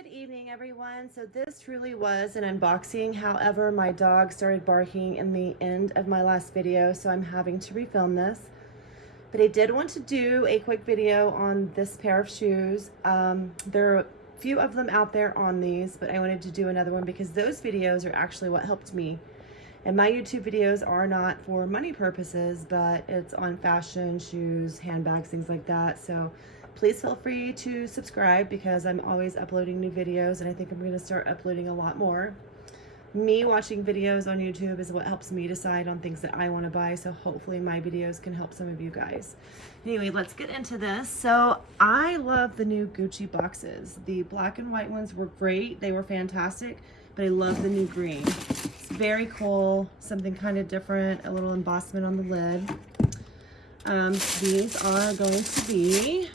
Good evening, everyone. So this truly was an unboxing. However, my dog started barking in the end of my last video, so I'm having to refilm this. But I did want to do a quick video on this pair of shoes. There are a few of them out there on these, but I wanted to do another one because those videos are actually what helped me. And my YouTube videos are not for money purposes, but it's on fashion, shoes, handbags, things like that. So please feel free to subscribe because I'm always uploading new videos, and I think I'm going to start uploading a lot more. Me watching videos on YouTube is what helps me decide on things that I want to buy, so hopefully my videos can help some of you guys. Anyway, let's get into this. So I love the new Gucci boxes. The black and white ones were great. They were fantastic, but I love the new green. It's very cool, something kind of different, a little embossment on the lid. These are going to be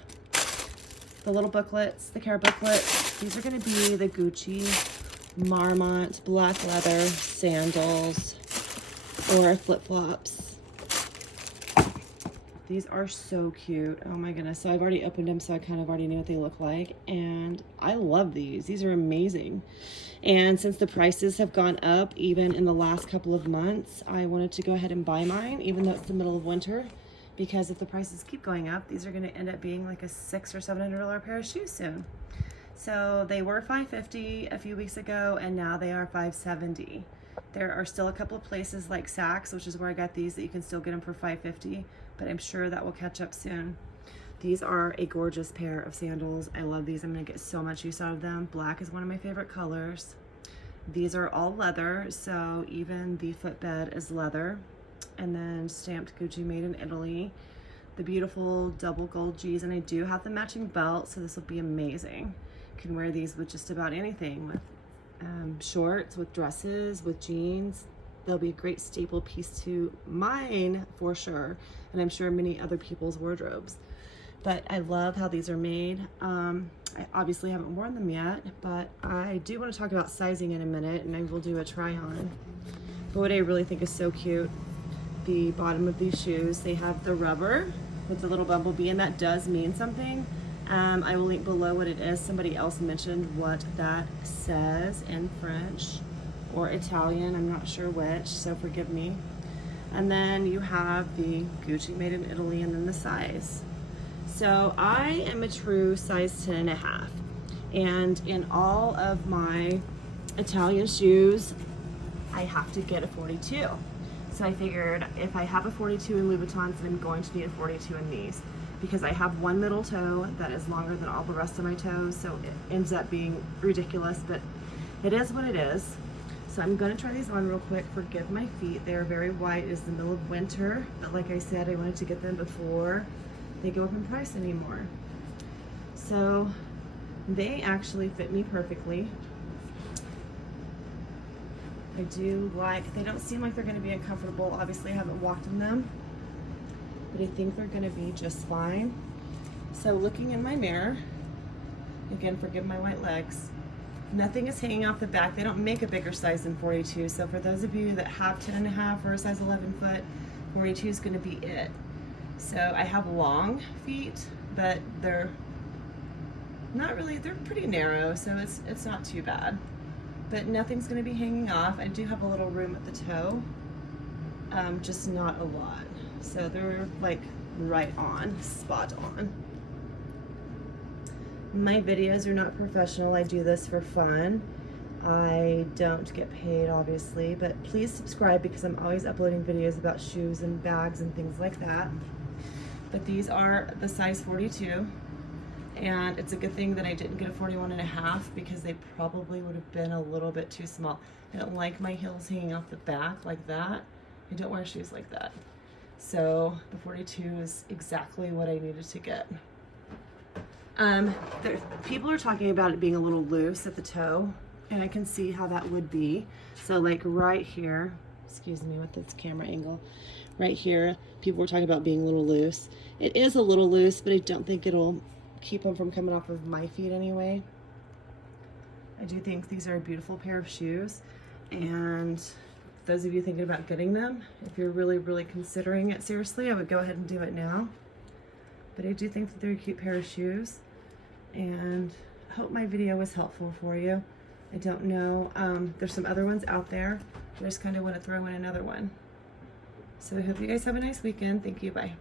the little booklets, the care booklets. These are going to be the Gucci Marmont black leather sandals or flip-flops. These are so cute. Oh my goodness. So I've already opened them, so I kind of already know what they look like. And I love these. These are amazing. And since the prices have gone up even in the last couple of months, I wanted to go ahead and buy mine, even though it's the middle of winter. Because if the prices keep going up, these are going to end up being like a $600 or $700 pair of shoes soon. So they were $550 a few weeks ago, and now they are $570. There are still a couple of places like Saks, which is where I got these, that you can still get them for $550, but I'm sure that will catch up soon. These are a gorgeous pair of sandals. I love these. I'm going to get so much use out of them. Black is one of my favorite colors. These are all leather, so even the footbed is leather. And then stamped Gucci, made in Italy. The beautiful double gold G's, and I do have the matching belt, so this will be amazing. Can wear these with just about anything, with shorts, with dresses, with jeans. They'll be a great staple piece to mine for sure, and I'm sure many other people's wardrobes. But I love how these are made. I obviously haven't worn them yet, but I do want to talk about sizing in a minute, and I will do a try on. But what I really think is so cute, the bottom of these shoes, they have the rubber with the little bumblebee, and that does mean something. I will link below what it is. Somebody else mentioned what that says in French or Italian, I'm not sure which, so forgive me. And then you have the Gucci, made in Italy, and then the size. So I am a true size 10.5, and in all of my Italian shoes I have to get a 42. So I figured if I have a 42 in Louboutins, then I'm going to need a 42 in these, because I have one middle toe that is longer than all the rest of my toes, so it ends up being ridiculous, but it is what it is. So I'm going to try these on real quick. Forgive my feet. They are very white. It's the middle of winter, but like I said, I wanted to get them before they go up in price anymore. So they actually fit me perfectly. I do like, they don't seem like they're going to be uncomfortable. Obviously I haven't walked in them, but I think they're going to be just fine. So looking in my mirror, again, forgive my white legs, nothing is hanging off the back. They don't make a bigger size than 42. So for those of you that have 10.5 or a size 11 foot, 42 is going to be it. So I have long feet, but they're not really, they're pretty narrow, so it's not too bad. But nothing's going to be hanging off. I do have a little room at the toe, just not a lot. So they're like right on, spot on. My videos are not professional. I do this for fun. I don't get paid, obviously, but please subscribe because I'm always uploading videos about shoes and bags and things like that. But these are the size 42. And it's a good thing that I didn't get a 41.5 because they probably would have been a little bit too small. I don't like my heels hanging off the back like that. I don't wear shoes like that. So the 42 is exactly what I needed to get. People are talking about it being a little loose at the toe, and I can see how that would be. So like right here, excuse me with this camera angle, right here, people were talking about being a little loose. It is a little loose, but I don't think it'll keep them from coming off of my feet anyway. I do think these are a beautiful pair of shoes, and those of you thinking about getting them, if you're really considering it seriously, I would go ahead and do it now. But I do think that they're a cute pair of shoes, and hope my video was helpful for you. I don't know. There's some other ones out there. I just kind of want to throw in another one. So I hope you guys have a nice weekend. Thank you. Bye.